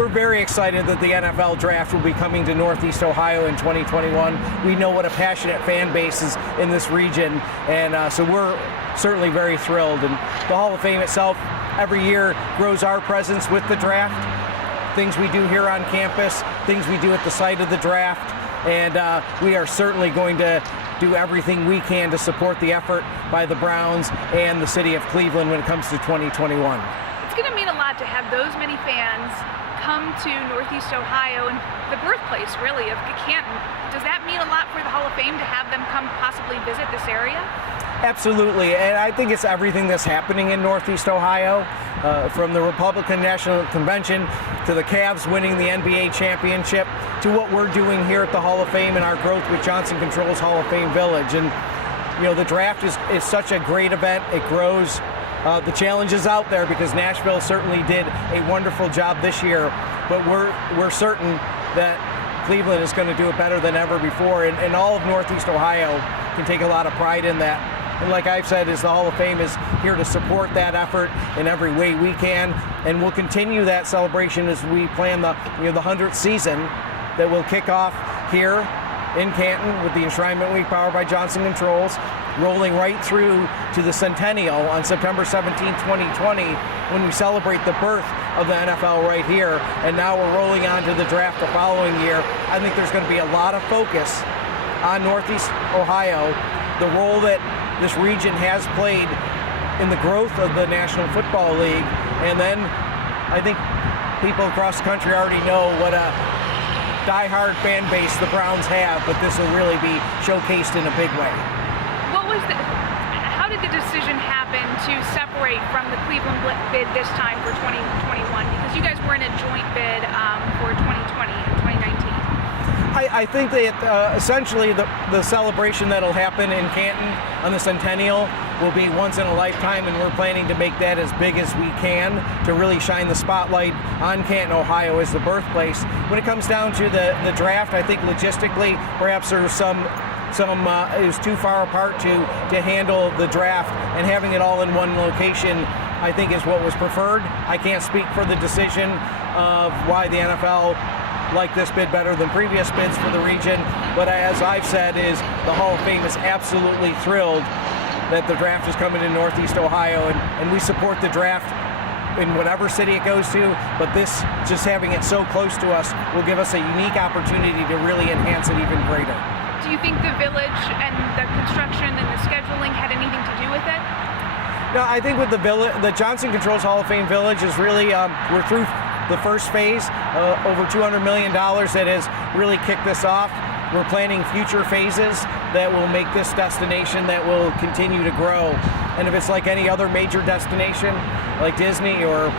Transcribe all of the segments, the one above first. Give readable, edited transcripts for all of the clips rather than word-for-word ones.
we're very excited that the NFL draft will be coming to Northeast Ohio in 2021. We know what a passionate fan base is in this region, and so we're certainly very thrilled. And the Hall of Fame itself every year grows our presence with the draft, things we do here on campus, things we do at the site of the draft, and we are certainly going to do everything we can to support the effort by the Browns and the city of Cleveland when it comes to 2021. It's going to mean a lot to have those many fans come to Northeast Ohio and the birthplace, really, of Canton. Does that mean a lot for the Hall of Fame to have them come possibly visit this area? Absolutely, and I think it's everything that's happening in Northeast Ohio, from the Republican National Convention to the Cavs winning the NBA championship to what we're doing here at the Hall of Fame and our growth with Johnson Controls Hall of Fame Village. And you know, the draft is such a great event. It grows the challenges out there because Nashville certainly did a wonderful job this year, but we're certain that Cleveland is going to do it better than ever before, and all of Northeast Ohio can take a lot of pride in that. And like I've said, is the Hall of Fame is here to support that effort in every way we can, and we'll continue that celebration as we plan the 100th season that will kick off here in Canton with the Enshrinement Week powered by Johnson Controls, rolling right through to the centennial on September 17, 2020, when we celebrate the birth of the NFL right here. And now we're rolling on to the draft the following year. I think there's going to be a lot of focus on Northeast Ohio, the role that this region has played in the growth of the National Football League. And then I think people across the country already know what a diehard fan base the Browns have, but this will really be showcased in a big way. How did the decision happen to separate from the Cleveland bid this time for 2021? Because you guys were in a joint bid for 2020 and 2019. I think that essentially the celebration that'll happen in Canton on the centennial will be once in a lifetime, and we're planning to make that as big as we can to really shine the spotlight on Canton, Ohio as the birthplace. When it comes down to the draft, I think logistically perhaps there's it was too far apart to handle the draft, and having it all in one location I think is what was preferred. I can't speak for the decision of why the NFL liked this bid better than previous bids for the region, but as I've said, is the Hall of Fame is absolutely thrilled that the draft is coming to Northeast Ohio, and we support the draft in whatever city it goes to, but this, just having it so close to us, will give us a unique opportunity to really enhance it even greater. Do you think the village and the construction and the scheduling had anything to do with it? No, I think with the Johnson Controls Hall of Fame Village is really, we're through the first phase, over $200 million that has really kicked this off. We're planning future phases that will make this destination that will continue to grow. And if it's like any other major destination, like Disney or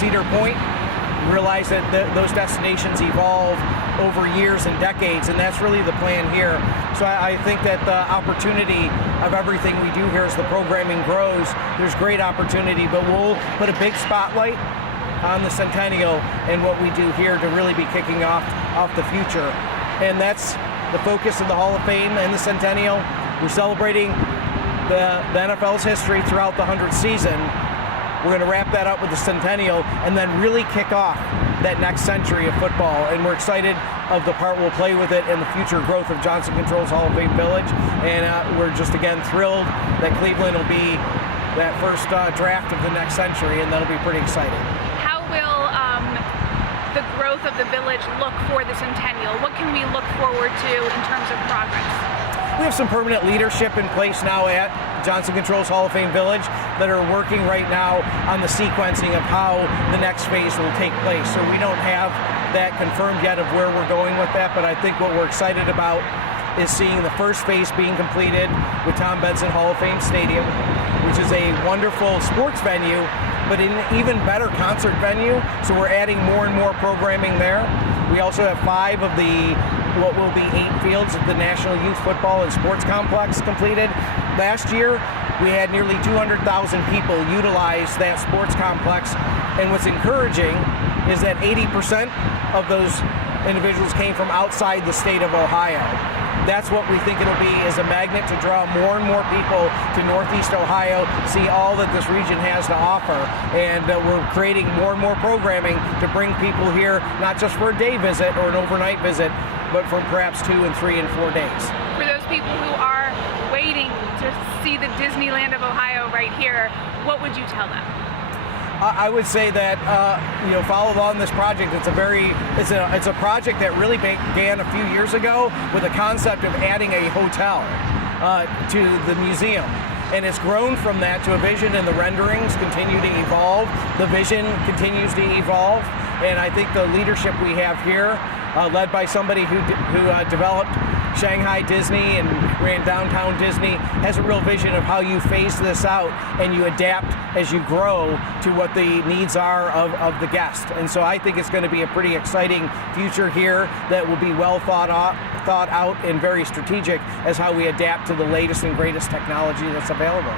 Cedar Point, realize that those destinations evolve over years and decades, and that's really the plan here. So I think that the opportunity of everything we do here as the programming grows, there's great opportunity, but we'll put a big spotlight on the centennial and what we do here to really be kicking off the future. And that's the focus of the Hall of Fame and the centennial. We're celebrating the NFL's history throughout the 100th season. We're going to wrap that up with the centennial and then really kick off that next century of football. And we're excited of the part we'll play with it and the future growth of Johnson Controls Hall of Fame Village. And we're just, again, thrilled that Cleveland will be that first draft of the next century, and that'll be pretty exciting. How will the growth of the village look for the centennial? What can we look forward to in terms of progress? We have some permanent leadership in place now at Johnson Controls Hall of Fame Village that are working right now on the sequencing of how the next phase will take place. So we don't have that confirmed yet of where we're going with that, but I think what we're excited about is seeing the first phase being completed with Tom Benson Hall of Fame Stadium, which is a wonderful sports venue, but an even better concert venue. So we're adding more and more programming there. We also have 5 of the what will be 8 fields of the National Youth Football and Sports Complex completed. Last year, we had nearly 200,000 people utilize that sports complex, and what's encouraging is that 80% of those individuals came from outside the state of Ohio. that's what we think it'll be, is a magnet to draw more and more people to Northeast Ohio, see all that this region has to offer. And we're creating more and more programming to bring people here, not just for a day visit or an overnight visit, but for perhaps 2 and 3 and 4 days. For those people who are waiting to see the Disneyland of Ohio right here, what would you tell them? I would say that follow along this project. It's a project that really began a few years ago with a concept of adding a hotel to the museum. And it's grown from that to a vision, and the renderings continue to evolve. The vision continues to evolve. And I think the leadership we have here, led by somebody who developed Shanghai Disney and ran Downtown Disney, has a real vision of how you phase this out and you adapt as you grow to what the needs are of the guest. And so I think it's going to be a pretty exciting future here that will be well thought out and very strategic as how we adapt to the latest and greatest technology that's available.